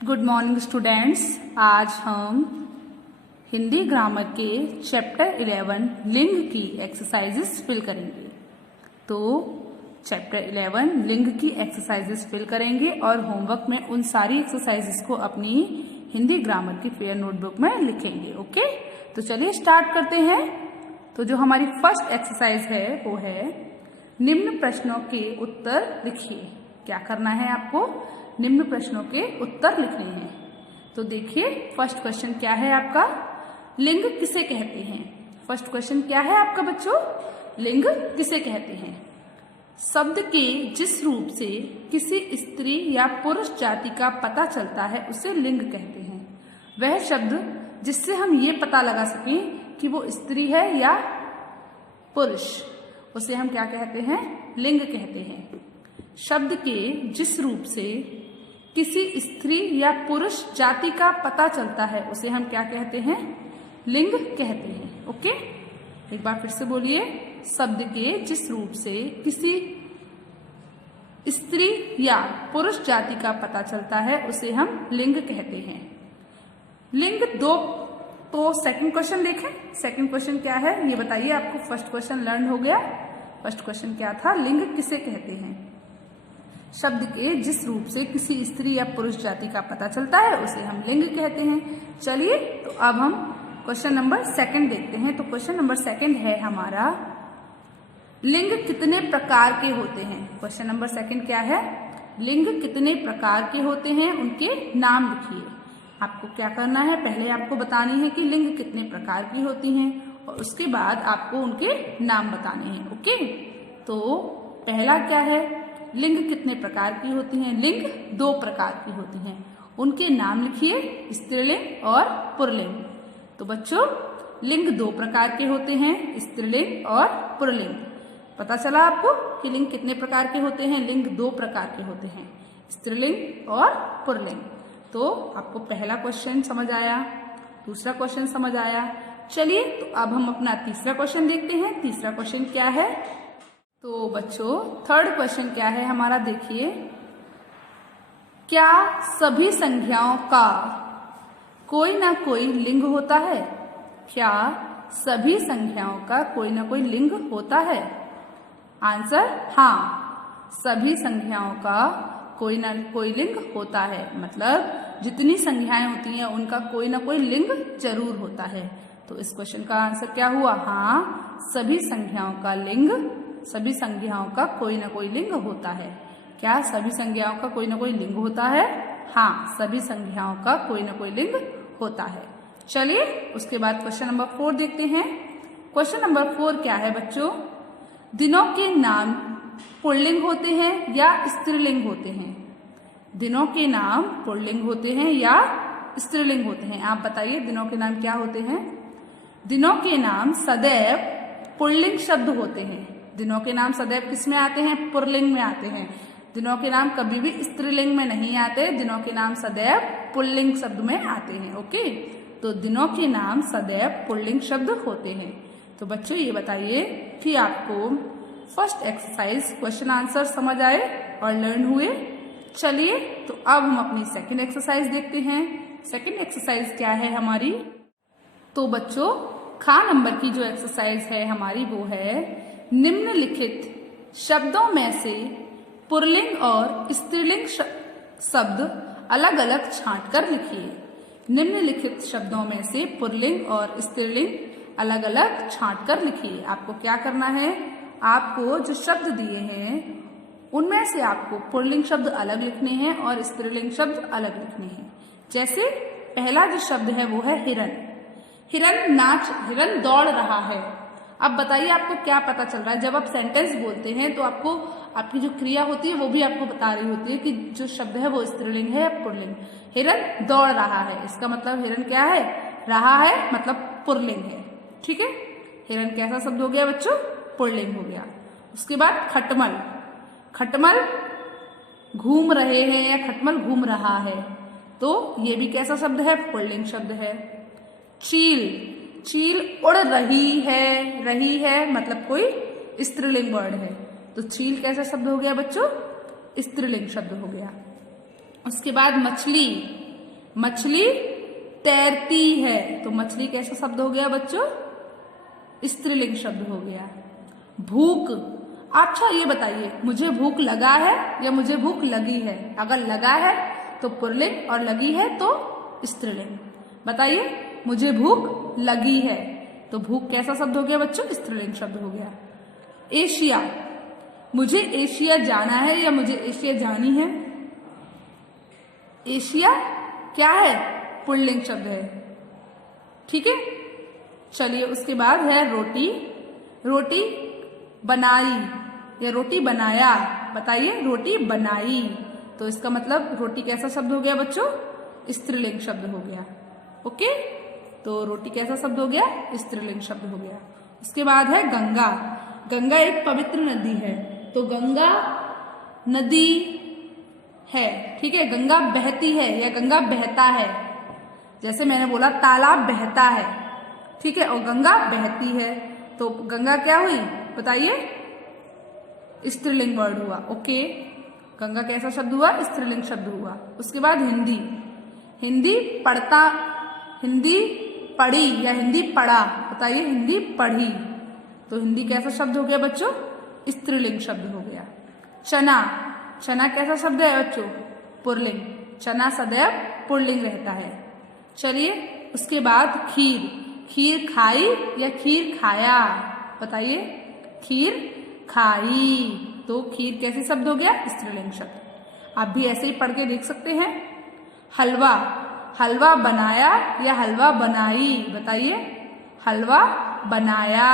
Good morning students. आज हम Hindi grammar के चैप्टर 11 लिंग की एक्सरसाइजेस फिल करेंगे। तो चैप्टर 11 लिंग की एक्सरसाइजेस फिल करेंगे और होमवर्क में उन सारी एक्सरसाइजेस को अपनी हिंदी ग्रामर की फेयर नोटबुक में लिखेंगे। ओके, तो चलिए स्टार्ट करते हैं। तो जो हमारी फर्स्ट एक्सरसाइज है वो है निम्न प्रश्नों के उत्तर लिखिए। क्या करना है आपको? निम्न प्रश्नों के उत्तर लिखने हैं। तो देखिए फर्स्ट क्वेश्चन क्या है आपका, लिंग किसे कहते हैं। फर्स्ट क्वेश्चन क्या है आपका बच्चों, लिंग किसे कहते हैं। शब्द के जिस रूप से किसी स्त्री या पुरुष जाति का पता चलता है उसे लिंग कहते हैं। वह शब्द जिससे हम ये पता लगा सकें कि वो स्त्री है या पुरुष, उसे हम क्या कहते हैं, लिंग कहते हैं। शब्द के जिस रूप से किसी स्त्री या पुरुष जाति का पता चलता है उसे हम क्या कहते हैं, लिंग कहते हैं। ओके, एक बार फिर से बोलिए। शब्द के जिस रूप से किसी स्त्री या पुरुष जाति का पता चलता है उसे हम लिंग कहते हैं। लिंग दो, तो सेकंड क्वेश्चन देखें। सेकंड क्वेश्चन क्या है ये बताइए आपको। फर्स्ट क्वेश्चन लर्न हो गया। फर्स्ट क्वेश्चन क्या था, लिंग किसे कहते हैं। शब्द के जिस रूप से किसी स्त्री या पुरुष जाति का पता चलता है उसे हम लिंग कहते हैं। चलिए तो अब हम क्वेश्चन नंबर सेकंड देखते हैं। तो क्वेश्चन नंबर सेकंड है हमारा, लिंग कितने प्रकार के होते हैं। क्वेश्चन नंबर सेकंड क्या है, लिंग कितने प्रकार के होते हैं, उनके नाम लिखिए। आपको क्या करना है, पहले आपको बतानी है कि लिंग कितने प्रकार की होती हैं और उसके बाद आपको उनके नाम बताने हैं। ओके, तो पहला क्या है, लिंग कितने प्रकार की होती हैं। लिंग दो प्रकार की होती हैं, उनके नाम लिखिए, स्त्रीलिंग और पुल्लिंग। तो बच्चों लिंग दो प्रकार के होते हैं, स्त्रीलिंग और पुल्लिंग। पता चला आपको कि लिंग कितने प्रकार के होते हैं। लिंग दो प्रकार के होते हैं, स्त्रीलिंग और पुल्लिंग। तो आपको पहला क्वेश्चन समझ आया, दूसरा क्वेश्चन समझ आया। चलिए तो अब हम अपना तीसरा क्वेश्चन देखते हैं। तीसरा क्वेश्चन क्या है, तो बच्चों थर्ड क्वेश्चन क्या है हमारा, देखिए। क्या सभी संज्ञाओं का कोई ना कोई लिंग होता है। क्या सभी संज्ञाओं का कोई ना कोई लिंग होता है। आंसर हाँ, सभी संज्ञाओं का कोई ना कोई लिंग होता है। मतलब जितनी संज्ञाएं होती हैं उनका कोई ना कोई लिंग जरूर होता है। तो इस क्वेश्चन का आंसर क्या हुआ, हाँ, सभी संज्ञाओं का लिंग, सभी संज्ञाओं का कोई ना कोई लिंग होता है। क्या सभी संज्ञाओं का कोई ना कोई लिंग होता है। हाँ, सभी संज्ञाओं का कोई ना कोई लिंग होता है। चलिए उसके बाद क्वेश्चन नंबर 4 देखते हैं। क्वेश्चन नंबर 4 क्या है बच्चों, दिनों के नाम पुल्लिंग होते हैं या स्त्रीलिंग होते हैं। दिनों के नाम पुल्लिंग होते हैं या स्त्रीलिंग होते हैं, आप बताइए दिनों के नाम क्या होते हैं। दिनों के नाम सदैव पुल्लिंग शब्द होते हैं। दिनों के नाम सदैव किस में आते हैं, पुल्लिंग में आते हैं। दिनों के नाम कभी भी स्त्रीलिंग में नहीं आते, दिनों के नाम सदैव पुल्लिंग शब्द में आते हैं। ओके, तो दिनों के नाम सदैव पुल्लिंग शब्द होते हैं। तो बच्चों ये बताइए कि आपको फर्स्ट एक्सरसाइज क्वेश्चन आंसर समझ आए और लर्न हुए। चलिए तो अब हम अपनी सेकंड एक्सरसाइज देखते हैं। सेकंड एक्सरसाइज क्या है हमारी, तो बच्चों खा नंबर की जो एक्सरसाइज है हमारी वो है, निम्नलिखित शब्दों में से पुल्लिंग और स्त्रीलिंग शब्द अलग अलग छांट कर लिखिए। निम्नलिखित शब्दों में से पुल्लिंग और स्त्रीलिंग अलग अलग छांट कर लिखिए। आपको क्या करना है, आपको जो शब्द दिए हैं उनमें से आपको पुल्लिंग शब्द अलग लिखने हैं और स्त्रीलिंग शब्द अलग लिखने हैं। जैसे पहला जो शब्द है वो है हिरन। हिरन दौड़ रहा है। अब बताइए आपको क्या पता चल रहा है। जब आप सेंटेंस बोलते हैं तो आपको आपकी जो क्रिया होती है वो भी आपको बता रही होती है कि जो शब्द है वो स्त्रीलिंग है या पुल्लिंग। हिरन दौड़ रहा है, इसका मतलब हिरन क्या है, रहा है, मतलब पुल्लिंग है। ठीक है, हिरन कैसा शब्द हो गया बच्चों, पुल्लिंग हो गया। उसके बाद खटमल, खटमल घूम रहे हैं या खटमल घूम रहा है, तो ये भी कैसा शब्द है, पुल्लिंग शब्द है। चील, चील उड़ रही है मतलब कोई स्त्रीलिंग वर्ड है, तो चील कैसा शब्द हो गया बच्चों, स्त्रीलिंग शब्द हो गया। उसके बाद मछली, मछली तैरती है, तो मछली कैसा शब्द हो गया बच्चों? स्त्रीलिंग शब्द हो गया। भूख, अच्छा ये बताइए, मुझे भूख लगा है या मुझे भूख लगी है? अगर लगा है तो पुल्लिंग और लगी है तो स्त्रीलिंग। बताइए, मुझे भूख लगी है, तो भूख कैसा शब्द हो गया बच्चों? स्त्रीलिंग शब्द हो गया। एशिया, मुझे एशिया जाना है या मुझे एशिया जानी है? एशिया क्या है? पुल्लिंग शब्द है। ठीक है, चलिए उसके बाद है रोटी। रोटी बनाई या रोटी बनाया? बताइए, रोटी बनाई, तो इसका मतलब रोटी कैसा शब्द हो गया बच्चों? स्त्रीलिंग शब्द हो गया। ओके, तो रोटी कैसा शब्द हो गया? स्त्रीलिंग शब्द हो गया। उसके बाद है गंगा। गंगा एक पवित्र नदी है, तो गंगा नदी है। ठीक है, गंगा बहती है या गंगा बहता है? जैसे मैंने बोला तालाब बहता है, ठीक है, और गंगा बहती है, तो गंगा क्या हुई? बताइए, स्त्रीलिंग वर्ड हुआ। ओके, गंगा कैसा शब्द हुआ? स्त्रीलिंग शब्द हुआ। उसके बाद हिंदी। हिंदी पढ़ता, हिंदी पढ़ी या हिंदी पढ़ा? बताइए, हिंदी पढ़ी, तो हिंदी कैसा शब्द हो गया बच्चों? स्त्रीलिंग शब्द हो गया। चना, चना कैसा शब्द है बच्चों? पुल्लिंग। चना सदैव पुल्लिंग रहता है। चलिए उसके बाद खीर। खीर खाई या खीर खाया? बताइए, खीर खाई, तो खीर कैसे शब्द हो गया? स्त्रीलिंग शब्द। आप भी ऐसे ही पढ़ के देख सकते हैं। हलवा, हलवा बनाया या हलवा बनाई? बताइए, हलवा बनाया,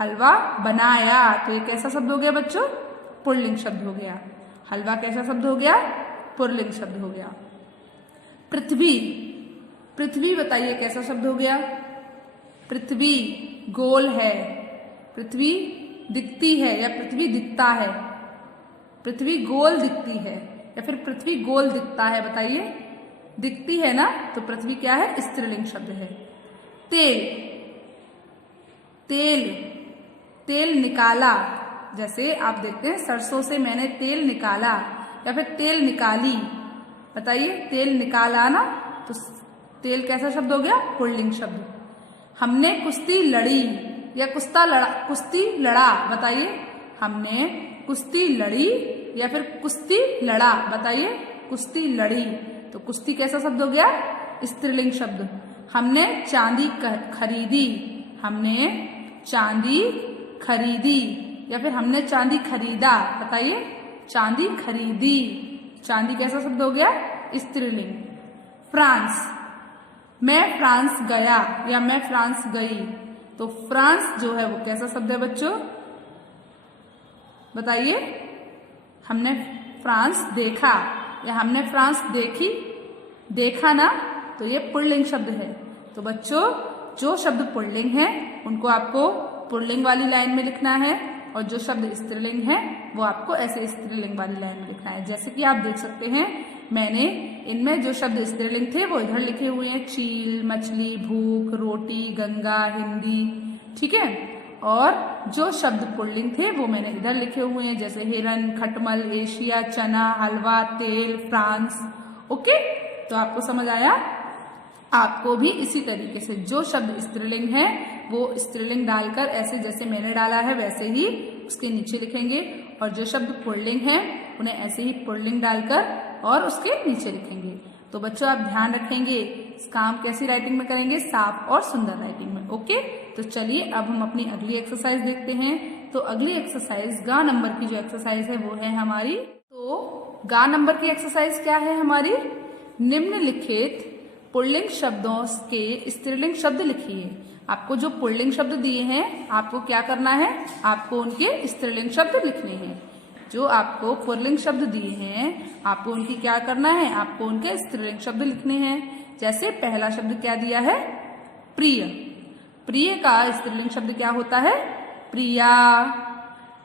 हलवा बनाया, तो ये कैसा शब्द हो गया बच्चों? पुल्लिंग शब्द हो गया। हलवा कैसा शब्द हो गया? पुल्लिंग शब्द हो गया। पृथ्वी, पृथ्वी बताइए कैसा शब्द हो गया? पृथ्वी गोल है, पृथ्वी दिखती है या पृथ्वी दिखता है? पृथ्वी गोल दिखती है या फिर पृथ्वी गोल दिखता है? बताइए, दिखती है ना, तो पृथ्वी क्या है? स्त्रीलिंग शब्द है। तेल, तेल, तेल निकाला, जैसे आप देखते हैं सरसों से मैंने तेल निकाला या फिर तेल निकाली। बताइए, तेल निकाला ना, तो तेल कैसा शब्द हो गया? पुल्लिंग शब्द। हमने कुश्ती लड़ी या कुश्ती लड़ा? बताइए, हमने कुश्ती लड़ी या फिर कुश्ती लड़ा? बताइए, कुश्ती लड़ी, तो कुश्ती कैसा शब्द हो गया? स्त्रीलिंग शब्द। हमने चांदी खरीदी, हमने चांदी खरीदी या फिर हमने चांदी खरीदा? बताइए, चांदी खरीदी, चांदी कैसा शब्द हो गया? स्त्रीलिंग। फ्रांस, मैं फ्रांस गया या मैं फ्रांस गई, तो फ्रांस जो है वो कैसा शब्द है बच्चों? बताइए, हमने फ्रांस देखा या हमने फ्रांस देखी? देखा ना, तो ये पुल्लिंग शब्द है। तो बच्चों, जो शब्द पुल्लिंग है उनको आपको पुल्लिंग वाली लाइन में लिखना है, और जो शब्द स्त्रीलिंग है वो आपको ऐसे स्त्रीलिंग वाली लाइन में लिखना है। जैसे कि आप देख सकते हैं, मैंने इनमें जो शब्द स्त्रीलिंग थे वो इधर लिखे हुए हैं, चील, मछली, भूख, रोटी, गंगा, हिंदी, ठीक है, और जो शब्द पुल्लिंग थे वो मैंने इधर लिखे हुए हैं, जैसे हिरन, खटमल, एशिया, चना, हलवा, तेल, फ्रांस। ओके, तो आपको समझ आया? आपको भी इसी तरीके से जो शब्द स्त्रीलिंग है वो स्त्रीलिंग डालकर ऐसे जैसे मैंने डाला है वैसे ही उसके नीचे लिखेंगे, और जो शब्द पुल्लिंग है उन्हें ऐसे ही पुल्लिंग डालकर और उसके नीचे लिखेंगे। तो बच्चों, आप ध्यान रखेंगे, इस काम कैसी राइटिंग में करेंगे? साफ और सुंदर राइटिंग में। ओके, तो चलिए अब हम अपनी अगली एक्सरसाइज देखते हैं। तो अगली एक्सरसाइज ग नंबर की जो एक्सरसाइज है वो है हमारी, तो ग नंबर की एक्सरसाइज क्या है हमारी? निम्नलिखित पुल्लिंग शब्दों के स्त्रीलिंग शब्द लिखिए। आपको जो पुल्लिंग शब्द दिए हैं आपको क्या करना है? आपको उनके स्त्रीलिंग शब्द लिखने हैं। जो आपको पुल्लिंग शब्द दिए हैं आपको उनकी क्या करना है? आपको उनके स्त्रीलिंग शब्द लिखने हैं। जैसे पहला शब्द क्या दिया है? प्रिय। प्रिय का स्त्रीलिंग शब्द क्या होता है? प्रिया।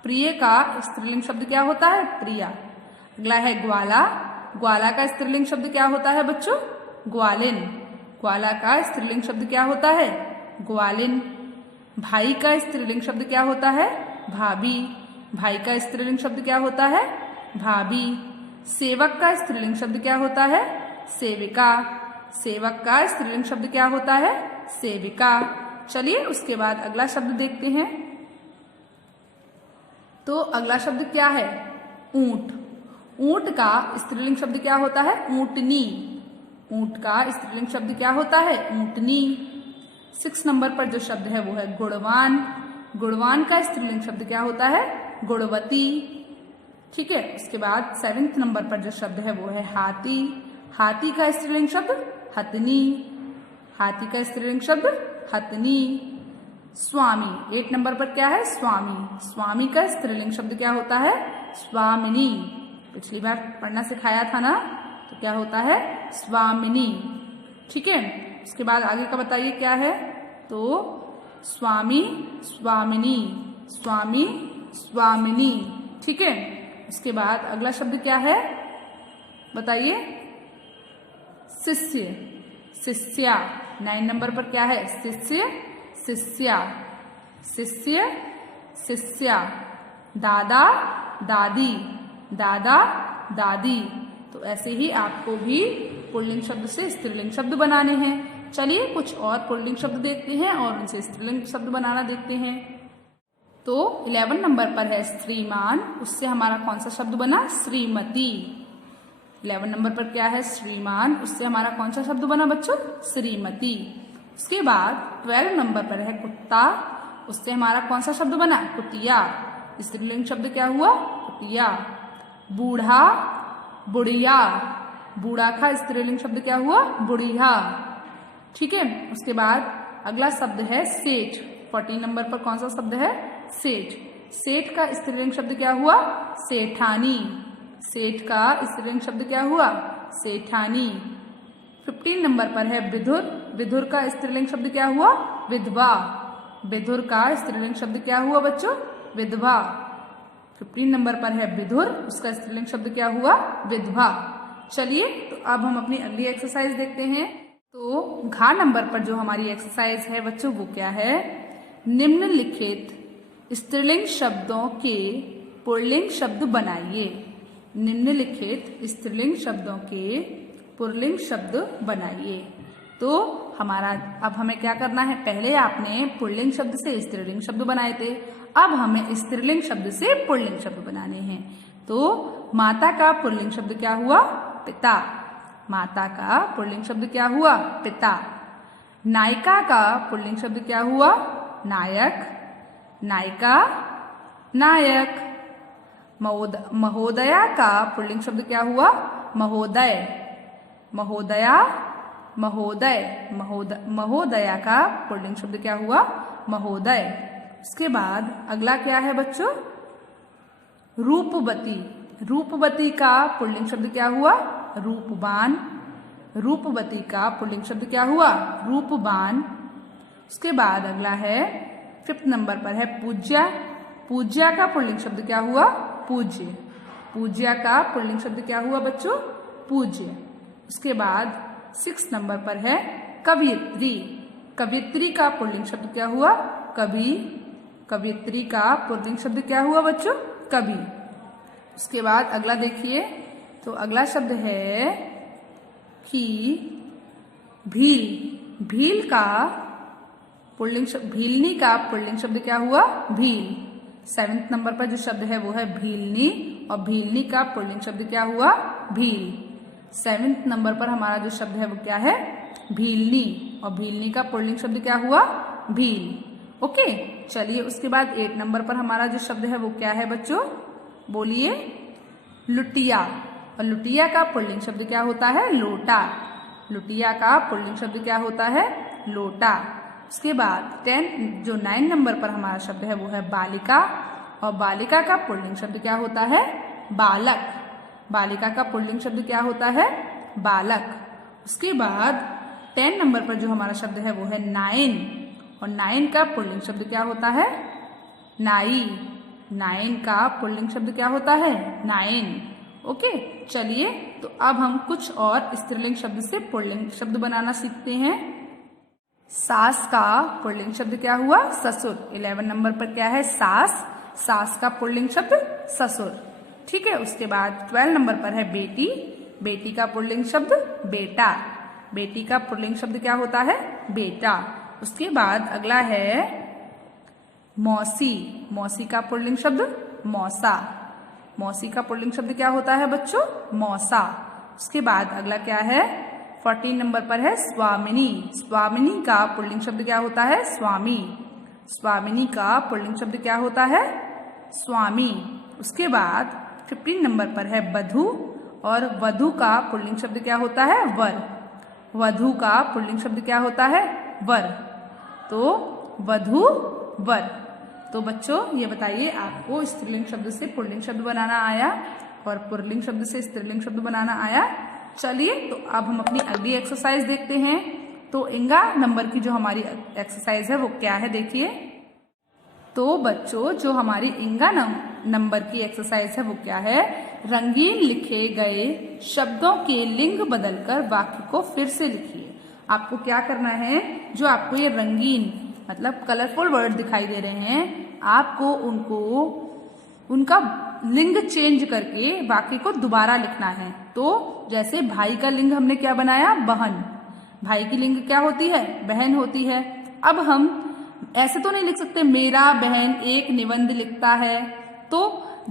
प्रिय का स्त्रीलिंग शब्द क्या होता है? प्रिया। अगला है ग्वाला। ग्वाला का स्त्रीलिंग शब्द क्या होता है बच्चों? ग्वालिन। ग्वाला का स्त्रीलिंग शब्द क्या होता है? ग्वालिन। भाई का स्त्रीलिंग शब्द क्या होता है? भाभी। भाई का स्त्रीलिंग शब्द क्या होता है? भाभी। सेवक का स्त्रीलिंग शब्द क्या होता है? सेविका। सेवक का स्त्रीलिंग शब्द क्या होता है? सेविका। चलिए उसके बाद अगला शब्द देखते हैं। तो अगला शब्द क्या है? ऊंट। ऊंट का स्त्रीलिंग शब्द क्या होता है? ऊंटनी। ऊंट का स्त्रीलिंग शब्द क्या होता है? ऊंटनी। 6 नंबर पर जो शब्द है वो है गुणवान। गुणवान का स्त्रीलिंग शब्द क्या होता है? गुणवती। ठीक है, उसके बाद 7 नंबर पर जो शब्द है वो है हाथी। हाथी का स्त्रीलिंग शब्द हथनी। हाथी का स्त्रीलिंग शब्द हथनी। स्वामी। 8 नंबर पर क्या है? स्वामी। स्वामी का स्त्रीलिंग शब्द क्या होता है? स्वामिनी। पिछली बार पढ़ना सिखाया था ना, तो क्या होता है? स्वामिनी। ठीक है, उसके बाद आगे का बताइए क्या है? तो स्वामी, स्वामिनी, स्वामी, स्वामिनी। ठीक है, उसके बाद अगला शब्द क्या है बताइए? शिष्य, शिष्या। 9 नंबर पर क्या है? शिष्य, शिष्या। शिष्य, शिष्या। दादा, दादी, दादा, दादी। तो ऐसे ही आपको भी पुल्लिंग शब्द से स्त्रीलिंग शब्द बनाने हैं। चलिए कुछ और पुल्लिंग शब्द देखते हैं और उनसे स्त्रीलिंग शब्द बनाना देखते हैं। तो 11 नंबर पर है श्रीमान। उससे हमारा कौन सा शब्द बना? श्रीमती। 11 नंबर पर क्या है? श्रीमान। उससे हमारा कौन सा शब्द बना बच्चों? श्रीमती। उसके बाद 12 नंबर पर है कुत्ता। उससे हमारा कौन सा शब्द बना? कुतिया। स्त्रीलिंग शब्द क्या हुआ? कुतिया। बूढ़ा, बुढ़िया। बूढ़ा का स्त्रीलिंग शब्द क्या हुआ? बुढ़िया। ठीक है, उसके बाद अगला शब्द है सेठ। 14 नंबर पर कौन सा शब्द है? सेठ। सेठ का स्त्रीलिंग शब्द क्या हुआ? सेठानी। सेठ का स्त्रीलिंग शब्द क्या हुआ? सेठानी। 15 नंबर पर है विधुर। विधुर का स्त्रीलिंग शब्द क्या हुआ? विधवा। विधुर का स्त्रीलिंग शब्द क्या हुआ बच्चों? विधवा। 15 नंबर पर है विधुर। उसका स्त्रीलिंग शब्द क्या हुआ? विधवा। चलिए तो अब हम अपनी अगली एक्सरसाइज देखते हैं। तो घ नंबर पर जो हमारी एक्सरसाइज है बच्चों वो क्या है? निम्नलिखित स्त्रीलिंग शब्दों के पुल्लिंग शब्द बनाइए। निम्नलिखित स्त्रीलिंग शब्दों के पुल्लिंग शब्द बनाइए। तो हमारा अब हमें क्या करना है? पहले आपने पुल्लिंग शब्द से स्त्रीलिंग शब्द बनाए थे, अब हमें स्त्रीलिंग शब्द से पुल्लिंग शब्द बनाने हैं। तो माता का पुल्लिंग शब्द क्या हुआ? पिता। माता का पुल्लिंग शब्द क्या हुआ? पिता। नायिका का पुल्लिंग शब्द क्या हुआ? नायक। नायिका, नायक। महोदया का पुल्लिंग शब्द क्या हुआ? महोदय। महोदया, महोदय। महोदया का पुल्लिंग शब्द क्या हुआ? महोदय। उसके बाद अगला क्या है बच्चों? रूपवती। रूपवती का पुल्लिंग शब्द क्या हुआ? रूपवान। रूपवती का पुल्लिंग शब्द क्या हुआ? रूपवान। उसके बाद अगला है 5 नंबर पर है पूज्या। पूज्या का पुल्लिंग शब्द क्या हुआ? पूज्य। पूज्या का पुल्लिंग शब्द क्या हुआ बच्चों? पूज्य। उसके बाद 6 नंबर पर है कवयित्री। कवयित्री का पुल्लिंग शब्द क्या हुआ? कवि। कवयित्री का पुल्लिंग शब्द क्या हुआ बच्चों? कवि। उसके बाद अगला देखिए, तो अगला शब्द है कि भील। भील का पुल्लिंग शब्द, भीलनी का पुल्लिंग शब्द क्या हुआ? भील। 7 नंबर पर जो शब्द है वो है भीलनी, और भीलनी का पुल्लिंग शब्द क्या हुआ? भील। 7 नंबर पर हमारा जो शब्द है वो क्या है? भीलनी, और भीलनी का पुल्लिंग शब्द क्या हुआ? भील। ओके, चलिए उसके बाद 8 नंबर पर हमारा जो शब्द है वो क्या है बच्चों? बोलिए। लुटिया। और लुटिया का पुल्लिंग शब्द क्या होता है? लोटा। लुटिया का पुल्लिंग शब्द क्या होता है? लोटा। उसके बाद 9 नंबर पर हमारा शब्द है वो है बालिका, और बालिका का पुल्लिंग शब्द क्या होता है? बालक। बालिका का पुल्लिंग शब्द क्या होता है? बालक। उसके बाद 10 नंबर पर जो हमारा शब्द है वो है नाइन, और नाइन का पुल्लिंग शब्द क्या होता है? नाई। नाइन का पुल्लिंग शब्द क्या होता है? नाइन। ओके, चलिए तो अब हम कुछ और स्त्रीलिंग शब्द से पुल्लिंग शब्द बनाना सीखते हैं। सास का पुल्लिंग शब्द क्या हुआ? ससुर। 11 नंबर पर क्या है? सास। सास का पुल्लिंग शब्द ससुर। ठीक है, उसके बाद 12 नंबर पर है बेटी। बेटी का पुल्लिंग शब्द बेटा। बेटी का पुल्लिंग शब्द क्या होता है? बेटा। उसके बाद अगला है मौसी। मौसी का पुल्लिंग शब्द मौसा। मौसी का पुल्लिंग शब्द क्या होता है बच्चों? मौसा। उसके बाद अगला क्या है? 14 नंबर पर है स्वामिनी। स्वामिनी का पुल्लिंग शब्द क्या होता है? स्वामी। स्वामिनी का पुल्लिंग शब्द क्या होता है? स्वामी। उसके बाद 15 नंबर पर है वधू, और वधू का पुल्लिंग शब्द क्या होता है? वर। वधू का पुल्लिंग शब्द क्या होता है? वर। तो वधू वर। तो बच्चों ये बताइए, आपको स्त्रीलिंग शब्द से पुल्लिंग शब्द बनाना आया और पुल्लिंग शब्द से स्त्रीलिंग शब्द बनाना आया? चलिए तो अब हम अपनी अगली एक्सरसाइज देखते हैं। तो इंगा नंबर की जो हमारी एक्सरसाइज है वो क्या है देखिए। तो बच्चों जो हमारी इंगा नंबर की एक्सरसाइज है वो क्या है? रंगीन लिखे गए शब्दों के लिंग बदलकर वाक्य को फिर से लिखिए। आपको क्या करना है, जो आपको ये रंगीन मतलब कलरफुल वर्ड दिखाई दे रहे हैं, आपको उनका लिंग चेंज करके वाक्य को दोबारा लिखना है। तो जैसे भाई का लिंग हमने क्या बनाया? बहन। भाई की लिंग क्या होती है? बहन होती है। अब हम ऐसे तो नहीं लिख सकते मेरा बहन एक निबंध लिखता है। तो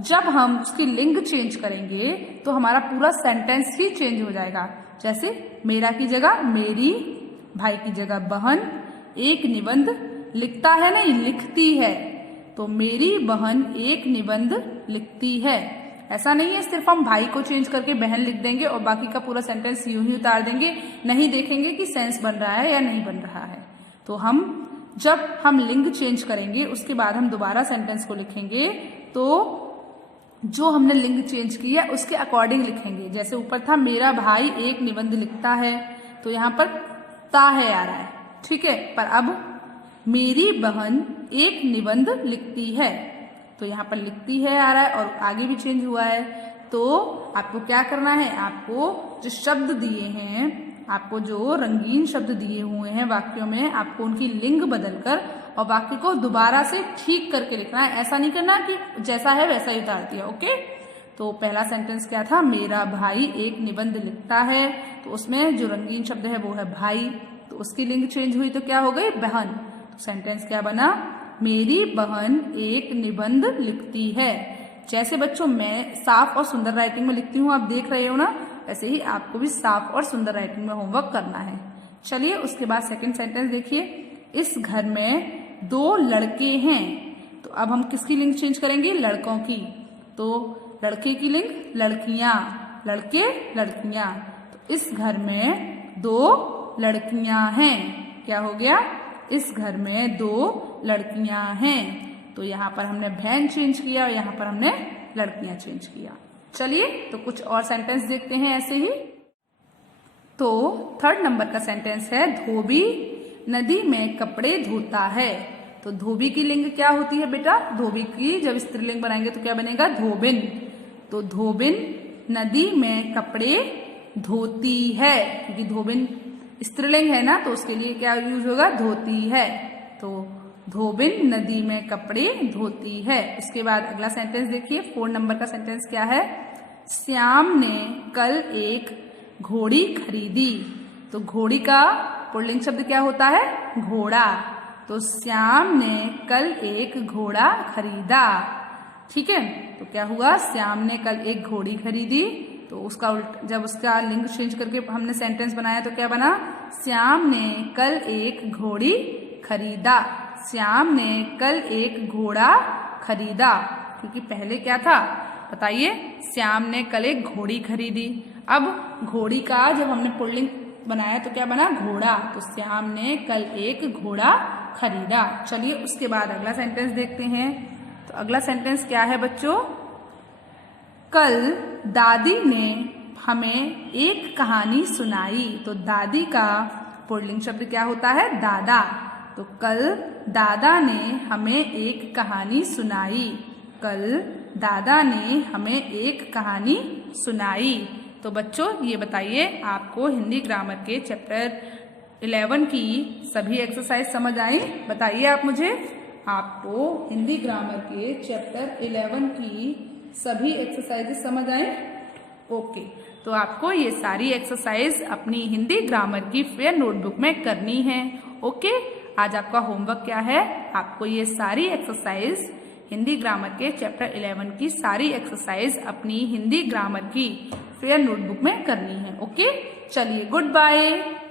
जब हम उसकी लिंग चेंज करेंगे तो हमारा पूरा सेंटेंस ही चेंज हो जाएगा। जैसे मेरा की जगह मेरी, भाई की जगह बहन, एक निबंध लिखता है नहीं लिखती है, तो मेरी बहन एक निबंध लिखती है। ऐसा नहीं है सिर्फ हम भाई को चेंज करके बहन लिख देंगे और बाकी का पूरा सेंटेंस यूं ही उतार देंगे, नहीं देखेंगे कि सेंस बन रहा है या नहीं बन रहा है। तो जब हम लिंग चेंज करेंगे उसके बाद हम दोबारा सेंटेंस को लिखेंगे तो जो हमने लिंग चेंज की है उसके अकॉर्डिंग लिखेंगे। जैसे ऊपर था मेरा भाई एक निबंध लिखता है, तो यहाँ पर ता है आ रहा है, ठीक है। पर अब मेरी बहन एक निबंध लिखती है, तो यहाँ पर लिखती है आ रहा है और आगे भी चेंज हुआ है। तो आपको क्या करना है, आपको जो शब्द दिए हैं, आपको जो रंगीन शब्द दिए हुए हैं वाक्यों में, आपको उनकी लिंग बदलकर और वाक्य को दोबारा से ठीक करके लिखना है। ऐसा नहीं करना कि जैसा है वैसा ही उतार दिया, ओके। तो पहला सेंटेंस क्या था? मेरा भाई एक निबंध लिखता है, तो उसमें जो रंगीन शब्द है वो है भाई, तो उसकी लिंग चेंज हुई तो क्या हो गई? बहन। तो सेंटेंस क्या बना? मेरी बहन एक निबंध लिखती है। जैसे बच्चों मैं साफ और सुंदर राइटिंग में लिखती हूँ, आप देख रहे हो ना, ऐसे ही आपको भी साफ और सुंदर राइटिंग में होमवर्क करना है। चलिए उसके बाद सेकंड सेंटेंस देखिए। इस घर में 2 लड़के हैं, तो अब हम किसकी लिंग चेंज करेंगे? लड़कों की। तो लड़के की लिंग लड़कियां, लड़के लड़कियां। तो इस घर में 2 लड़कियां हैं। क्या हो गया? इस घर में 2 लड़कियां हैं। तो यहाँ पर हमने बहन चेंज किया और यहाँ पर हमने लड़कियां चेंज किया। चलिए तो कुछ और सेंटेंस देखते हैं ऐसे ही। तो थर्ड नंबर का सेंटेंस है धोबी नदी में कपड़े धोता है। तो धोबी की लिंग क्या होती है बेटा? धोबी की जब स्त्रीलिंग बनाएंगे तो क्या बनेगा? धोबिन। तो धोबिन नदी में कपड़े धोती है, क्योंकि धोबिन स्त्रीलिंग है ना, तो उसके लिए क्या यूज होगा? धोती है। तो धोबिन नदी में कपड़े धोती है। उसके बाद अगला सेंटेंस देखिए, 4 नंबर का सेंटेंस क्या है? श्याम ने कल एक घोड़ी खरीदी। तो घोड़ी का पुल्लिंग शब्द क्या होता है? घोड़ा। तो श्याम ने कल एक घोड़ा खरीदा, ठीक है। तो क्या हुआ? श्याम ने कल एक घोड़ी खरीदी। तो उसका जब उसका लिंग चेंज करके हमने सेंटेंस बनाया तो क्या बना? श्याम ने कल एक घोड़ी खरीदा। श्याम ने कल एक घोड़ा खरीदा, क्योंकि पहले क्या था बताइए? श्याम ने कल एक घोड़ी खरीदी। अब घोड़ी का जब हमने पुल्लिंग बनाया तो क्या बना? घोड़ा। तो श्याम ने कल एक घोड़ा खरीदा। चलिए उसके बाद अगला सेंटेंस देखते हैं। तो अगला सेंटेंस क्या है बच्चों? कल दादी ने हमें एक कहानी सुनाई। तो दादी का पुल्लिंग शब्द क्या होता है? दादा। तो कल दादा ने हमें एक कहानी सुनाई। कल दादा ने हमें एक कहानी सुनाई। तो बच्चों ये बताइए, आपको हिंदी ग्रामर के चैप्टर 11 की सभी एक्सरसाइज समझ आई? बताइए आप मुझे, आपको हिंदी ग्रामर के चैप्टर 11 की सभी एक्सरसाइजेस समझ आए? ओके, तो आपको ये सारी एक्सरसाइज अपनी हिंदी ग्रामर की फेयर नोटबुक में करनी है। ओके, आज आपका होमवर्क क्या है, आपको ये सारी एक्सरसाइज हिंदी ग्रामर के चैप्टर 11 की सारी एक्सरसाइज अपनी हिंदी ग्रामर की फेयर नोटबुक में करनी है। ओके, चलिए गुड बाय।